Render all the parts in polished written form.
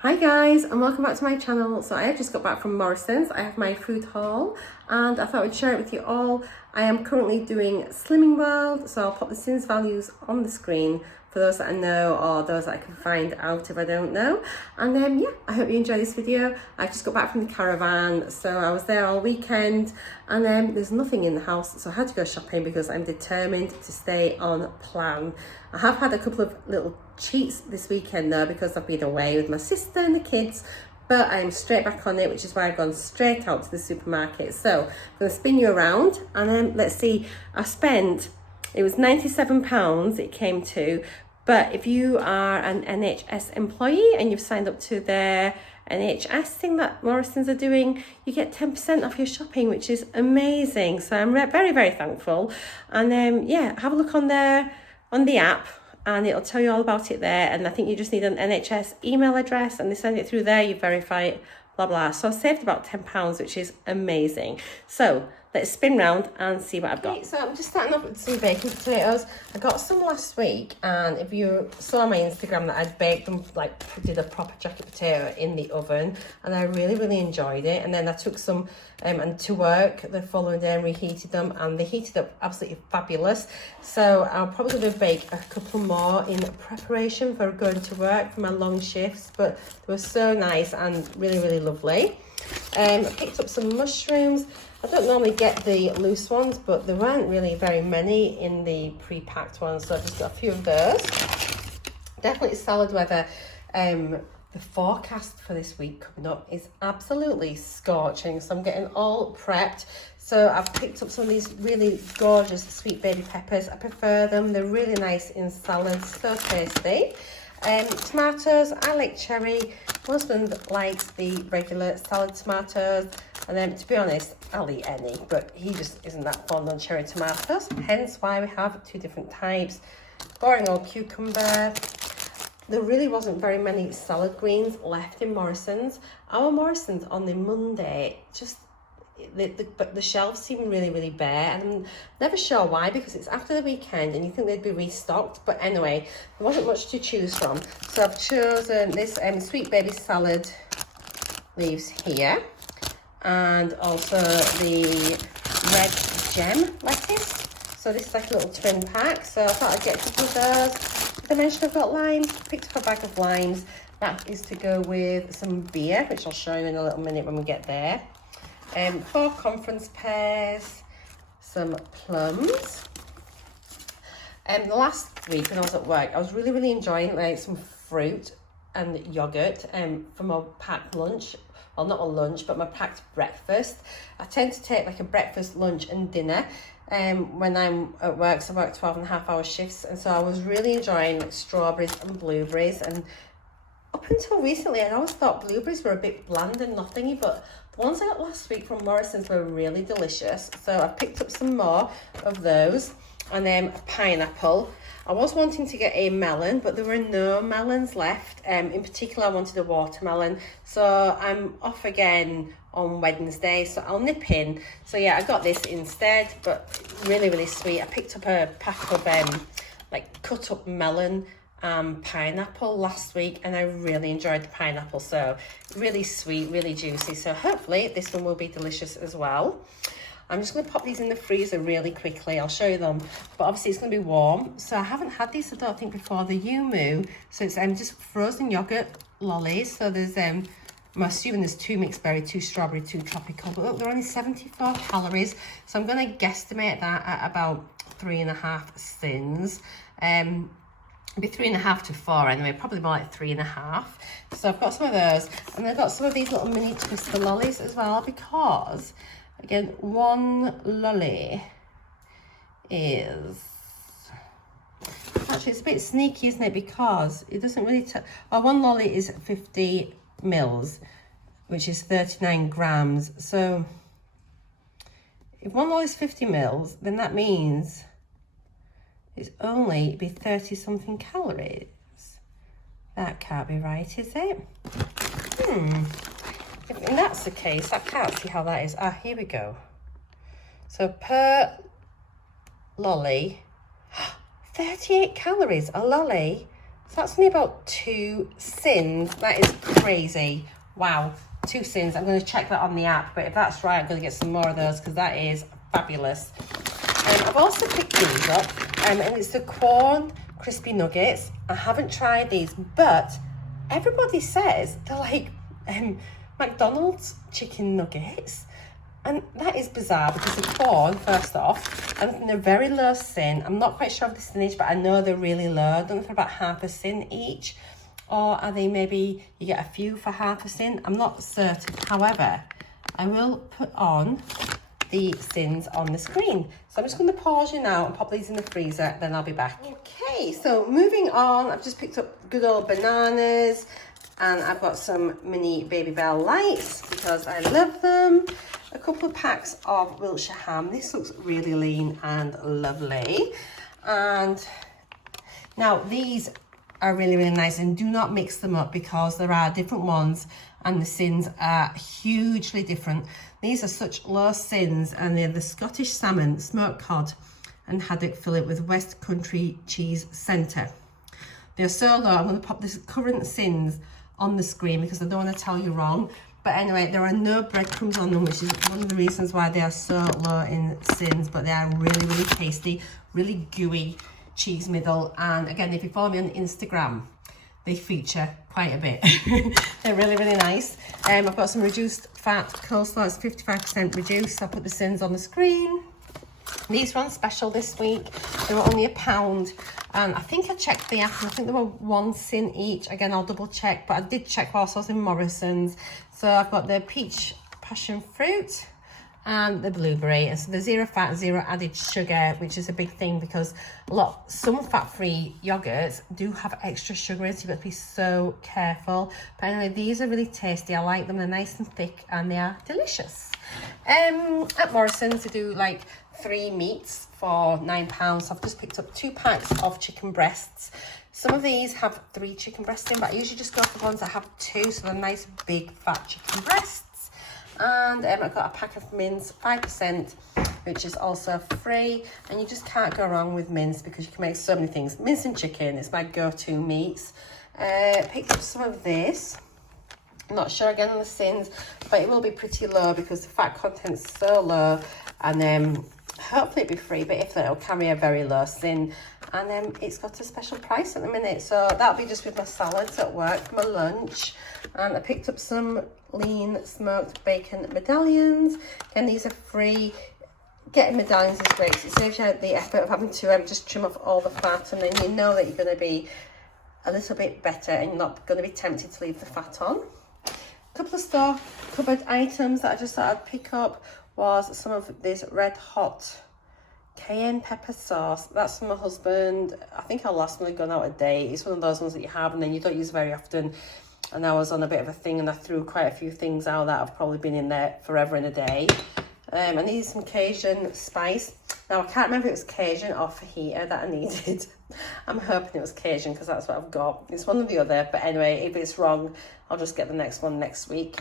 Hi guys, and welcome back to my channel. So I have just got back from Morrisons. I have my food haul and I thought I'd share it with you all. I am currently doing Slimming World, so I'll pop the Syns values on the screen for those that I know or those that I can find out if I don't know. And then yeah, I hope you enjoy this video. I just got back from the caravan, so I was there all weekend, and then there's nothing in the house, so I had to go shopping because I'm determined to stay on plan. I have had a couple of little cheats this weekend though, because I've been away with my sister and the kids, but I am straight back on it, which is why I've gone straight out to the supermarket. So I'm going to spin you around and then let's see. I spent, it was £97 it came to, but if you are an NHS employee and you've signed up to their NHS thing that Morrisons are doing, you get 10% off your shopping, which is amazing. So I'm very, very thankful. And yeah, have a look on there, on the app, and it'll tell you all about it there. And I think you just need an NHS email address and they send it through there, you verify it, blah, blah. So I saved about £10, which is amazing. So let's spin round and see what I've got. Okay, so I'm just starting off with some baking potatoes. I got some last week, and if you saw on my Instagram that I'd baked them, like did a proper jacket potato in the oven, and I really enjoyed it. And then I took some and to work the following day and reheated them, and they heated up absolutely fabulous. So I'll probably going to bake a couple more in preparation for going to work for my long shifts, but they were so nice and really lovely. I picked up some mushrooms. I don't normally get the loose ones, but there weren't really very many in the pre-packed ones, so I've just got a few of those. Definitely salad weather. The forecast for this week coming up is absolutely scorching, so I'm getting all prepped. So I've picked up some of these really gorgeous sweet baby peppers. I prefer them. They're really nice in salads, so tasty. Tomatoes, I like cherry. My husband likes the regular salad tomatoes, and then to be honest, I'll eat any, but he just isn't that fond on cherry tomatoes, hence why we have two different types. Boring old cucumber. There really wasn't very many salad greens left in Morrisons. Our Morrisons on the Monday, just the shelves seem really bare, and I'm never sure why, because it's after the weekend and you think they'd be restocked. But anyway, there wasn't much to choose from, so I've chosen this sweet baby salad leaves here, and also the red gem lettuce. So this is like a little twin pack, so I thought I'd get a couple of those. Did I mention I've got limes? Picked up a bag of limes. That is to go with some beer, which I'll show you in a little minute when we get there. 4 conference pears, some plums. The last week when I was at work, I was really enjoying like some fruit and yogurt for my packed lunch. Well, not a lunch, but my packed breakfast. I tend to take like a breakfast, lunch and dinner when I'm at work, so I work 12.5-hour shifts, and so I was really enjoying like strawberries and blueberries. And up until recently, I always thought blueberries were a bit bland and nothingy, but the ones I got last week from Morrisons were really delicious. So I picked up some more of those. And then a pineapple. I was wanting to get a melon, but there were no melons left. In particular, I wanted a watermelon. So I'm off again on Wednesday, so I'll nip in. So yeah, I got this instead, but really sweet. I picked up a pack of like cut up melon pineapple last week, and I really enjoyed the pineapple. So really sweet, really juicy. So hopefully this one will be delicious as well. I'm just going to pop these in the freezer really quickly. I'll show you them, but obviously it's going to be warm. So I haven't had these, I don't think, before. The Yumu, so it's just frozen yogurt lollies. So there's I'm assuming there's 2 mixed berry, 2 strawberry, 2 tropical, but look, they're only 74 calories. So I'm going to guesstimate that at about 3.5 Syns. It'd be 3.5 to 4 anyway, probably more like 3.5. So I've got some of those, and I've got some of these little mini twister lollies as well, because again, one lolly is, actually it's a bit sneaky, isn't it, because it doesn't really one lolly is 50 mils, which is 39 grams. So if one lolly is 50 mils, then that means it's only be 30 something calories. That can't be right, is it? If that's the case, I can't see how that is. Ah, here we go. So per lolly, 38 calories a lolly. So that's only about 2 Syns. That is crazy. Wow, 2 Syns. I'm going to check that on the app, but if that's right, I'm going to get some more of those because that is fabulous. I've also picked these up, and it's the corn crispy nuggets. I haven't tried these, but everybody says they're like McDonald's chicken nuggets. And that is bizarre because the corn, first off, and they're very low Syn. I'm not quite sure of the Synnage, but I know they're really low. I don't know if they're about half a Syn each, or are they maybe you get a few for half a Syn? I'm not certain. However, I will put on the Syns on the screen. So I'm just going to pause you now and pop these in the freezer, then I'll be back. Okay, so moving on, I've just picked up good old bananas, and I've got some mini Baby Bell lights because I love them. A couple of packs of Wiltshire ham. This looks really lean and lovely. And now these are really, really nice, and do not mix them up because there are different ones and the Syns are hugely different. These are such low Syns, and they're the Scottish salmon, smoked cod and haddock fillet with West Country cheese centre. They're so low. I'm going to pop this current Syns on the screen because I don't want to tell you wrong. But anyway, there are no breadcrumbs on them, which is one of the reasons why they are so low in Syns, but they are really, really tasty, really gooey cheese middle. And again, if you follow me on Instagram, they feature quite a bit. They're really, really nice. I've got some reduced fat coleslaw. It's 55% reduced. I'll put the Syns on the screen. These were on special this week. They were only £1. And I think I checked the app, and I think there were 1 Syn each. Again, I'll double check, but I did check whilst I was in Morrisons. So I've got the peach passion fruit and the blueberry, and so the 0 fat, 0 added sugar, which is a big thing because some fat-free yogurts do have extra sugar in, so you've got to be so careful. But anyway, these are really tasty. I like them. They're nice and thick and they are delicious. At Morrisons, they do like 3 meats for £9. So I've just picked up 2 packs of chicken breasts. Some of these have 3 chicken breasts in, but I usually just go for the ones that have 2, so they're nice big fat chicken breasts. And I've got a pack of mince, 5%, which is also free. And you just can't go wrong with mince because you can make so many things. Mince and chicken is my go-to meats. Picked up some of this. I'm not sure again on the Syns, but it will be pretty low because the fat content's so low. And hopefully it'll be free, but if not, it'll carry a very low Syn. And it's got a special price at the minute, so that'll be just with my salads at work for my lunch. And I picked up some lean smoked bacon medallions. Again, these are free. Getting medallions is great. It saves you the effort of having to just trim off all the fat, and then you know that you're going to be a little bit better and you're not going to be tempted to leave the fat on. A couple of store cupboard items that I just thought I'd pick up was some of this red hot cayenne pepper sauce. That's from my husband. I think our last one had gone out a day. It's one of those ones that you have and then you don't use very often. And I was on a bit of a thing and I threw quite a few things out that have probably been in there forever and a day. I needed some Cajun spice. Now, I can't remember if it was Cajun or fajita that I needed. I'm hoping it was Cajun because that's what I've got. It's one or the other. But anyway, if it's wrong, I'll just get the next one next week.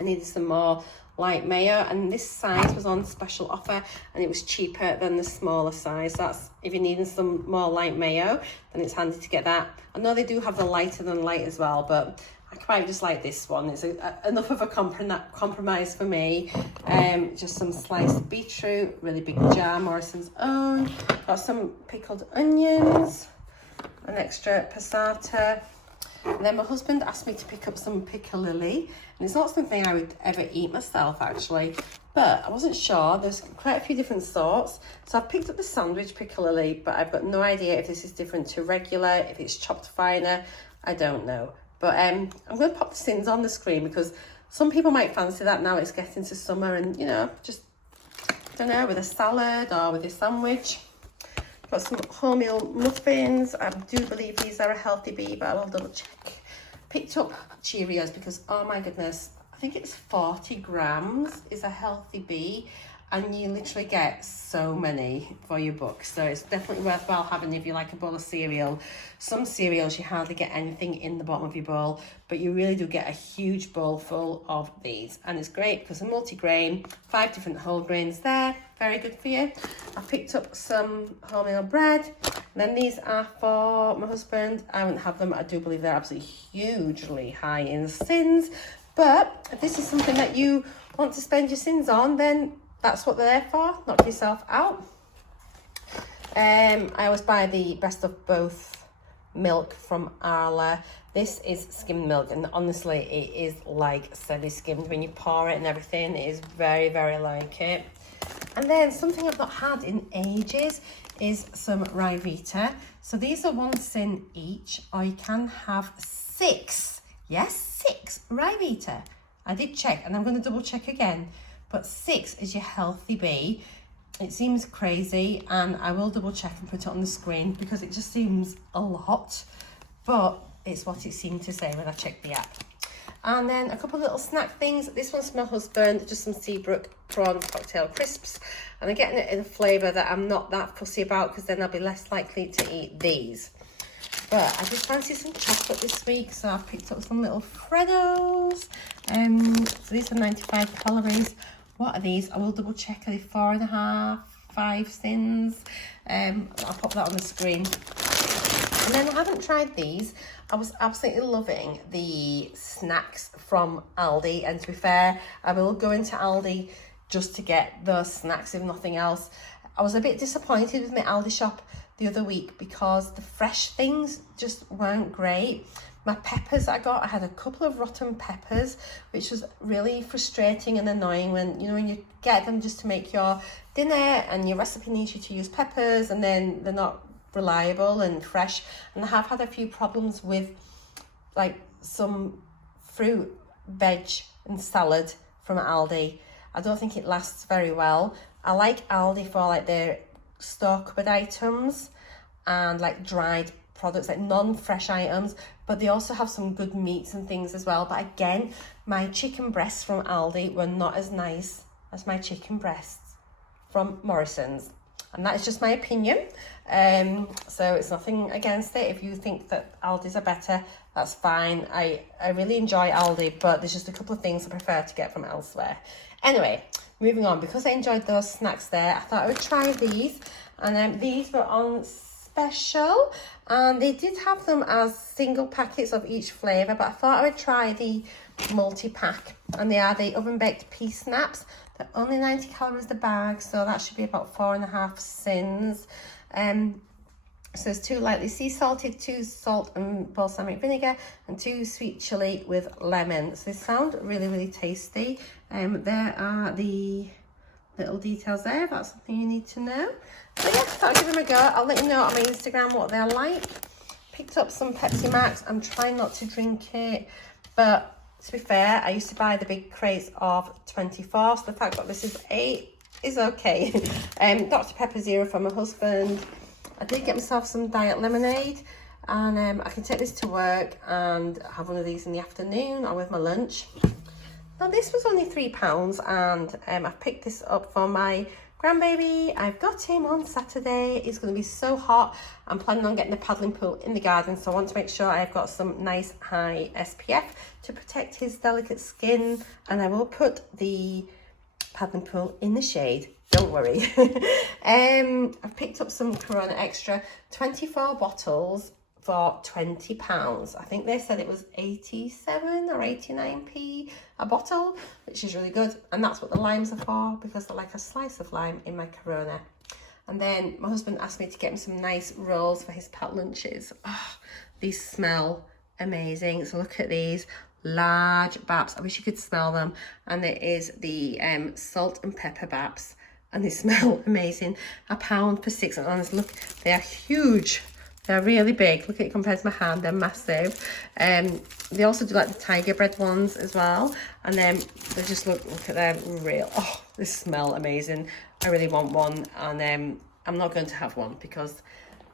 I needed some more light mayo, and this size was on special offer and it was cheaper than the smaller size. That's if you're needing some more light mayo, then it's handy to get that. I know they do have the lighter than light as well, but I quite just like this one. It's enough of a compromise for me. Just some sliced beetroot, really big jar, Morrison's own. Got some pickled onions, an extra passata. And then my husband asked me to pick up some piccalilli, and it's not something I would ever eat myself actually, but I wasn't sure. There's quite a few different sorts, so I've picked up the sandwich piccalilli, but I've got no idea if this is different to regular, if it's chopped finer, I don't know. But I'm going to pop the Syns on the screen because some people might fancy that now it's getting to summer, and you know, just I don't know, with a salad or with a sandwich. Got some wholemeal muffins. I do believe these are a healthy bee, but I will double check. Picked up Cheerios because, oh my goodness, I think it's 40 grams is a healthy bee, and you literally get so many for your buck. So it's definitely worthwhile having if you like a bowl of cereal. Some cereals you hardly get anything in the bottom of your bowl, but you really do get a huge bowl full of these. And it's great because they're multi-grain, 5 different whole grains there. Very good for you. I picked up some wholemeal bread, And then these are for my husband. I wouldn't have them. I do believe they're absolutely hugely high in Syns. But if this is something that you want to spend your Syns on, then that's what they're there for. Knock yourself out. I always buy the best of both milk from Arla. This is skimmed milk, and honestly it is like semi-skimmed when you pour it and everything. It is very, very like it. And then something I've not had in ages is some Ryvita. So these are 1 Syn each, or you can have 6. Yes, 6 Ryvita. I did check, and I'm going to double check again, but 6 is your healthy bee. It seems crazy, and I will double check and put it on the screen because it just seems a lot, but it's what it seemed to say when I checked the app. And then a couple of little snack things. This one's for my husband, just some Seabrook prawn cocktail crisps. And I'm getting it in a flavour that I'm not that fussy about because then I'll be less likely to eat these. But I just fancy some chocolate this week, so I've picked up some little Freddos. So these are 95 calories. What are these? I will double check. Are they 4.5, 5 Syns? I'll pop that on the screen. And then I haven't tried these. I was absolutely loving the snacks from Aldi. And to be fair, I will go into Aldi just to get those snacks, if nothing else. I was a bit disappointed with my Aldi shop the other week because the fresh things just weren't great. My peppers I got, I had a couple of rotten peppers, which was really frustrating and annoying when, you know, when you get them just to make your dinner and your recipe needs you to use peppers and then they're not reliable and fresh. And I have had a few problems with like some fruit, veg and salad from Aldi. I don't think it lasts very well. I like Aldi for like their store cupboard items and like dried products, like non-fresh items, but they also have some good meats and things as well. But again, my chicken breasts from Aldi were not as nice as my chicken breasts from Morrisons, and that is just my opinion. So it's nothing against it. If you think that Aldi's are better, that's fine. I really enjoy Aldi, but there's just a couple of things I prefer to get from elsewhere. Anyway, moving on, because I enjoyed those snacks there, I thought I would try these. And these were on special, and they did have them as single packets of each flavour, but I thought I would try the multi-pack, and they are the oven baked pea snaps. They're only 90 calories the bag, so that should be about 4.5 Syns. So there's 2 lightly sea salted, 2 salt and balsamic vinegar, and 2 sweet chilli with lemon. So they sound really, really tasty. There are the little details there, if that's something you need to know. So yeah, I'll give them a go. I'll let you know on my Instagram what they're like. Picked up some Pepsi Max. I'm trying not to drink it, but to be fair, I used to buy the big crates of 24, so the fact that this is 8 is okay. Dr. Pepper Zero for my husband. I did get myself some diet lemonade, and I can take this to work and have one of these in the afternoon or with my lunch. Now this was only £3, and I've picked this up for my grandbaby. I've got him on Saturday. It's going to be so hot. I'm planning on getting a paddling pool in the garden, so I want to make sure I've got some nice high SPF to protect his delicate skin, and I will put the paddling pool in the shade, don't worry. I've picked up some Corona Extra, 24 bottles for £20. I think they said it was 87 or 89p a bottle, which is really good. And that's what the limes are for, because they're like a slice of lime in my Corona. And then my husband asked me to get him some nice rolls for his packed lunches. Oh, these smell amazing. So look at these large baps. I wish you could smell them. And it is the salt and pepper baps, and they smell amazing. £1 for 6. And honestly, look, they are huge. They're really big. Look at it compared to my hand. They're massive. They also do like the tiger bread ones as well. And then they just look at them real. Oh, they smell amazing. I really want one. And I'm not going to have one because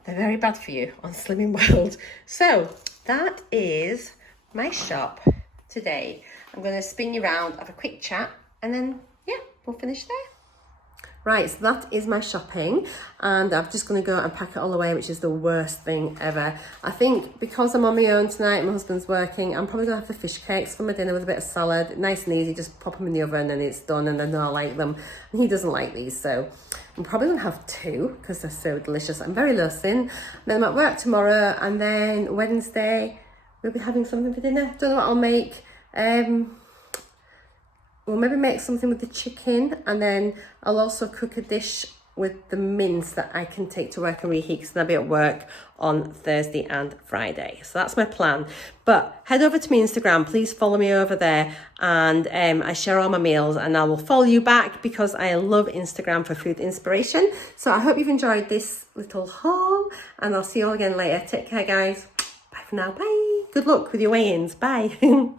they're very bad for you on Slimming World. So that is my shop today. I'm going to spin you around, have a quick chat, and then, yeah, we'll finish there. Right, so that is my shopping, and I'm just going to go and pack it all away, which is the worst thing ever. I think because I'm on my own tonight, my husband's working, I'm probably going to have the fish cakes for my dinner with a bit of salad. Nice and easy, just pop them in the oven and it's done, and I know I like them. And he doesn't like these, so I'm probably going to have 2 because they're so delicious. I'm very low sin. Then I'm at work tomorrow, and then Wednesday we'll be having something for dinner. Don't know what I'll make. We'll maybe make something with the chicken, and then I'll also cook a dish with the mince that I can take to work and reheat, because I'll be at work on Thursday and Friday. So that's my plan. But head over to my Instagram, please follow me over there, and I share all my meals, and I will follow you back because I love Instagram for food inspiration. So I hope you've enjoyed this little haul, and I'll see you all again later. Take care, guys. Bye for now. Bye. Good luck with your weigh-ins. Bye.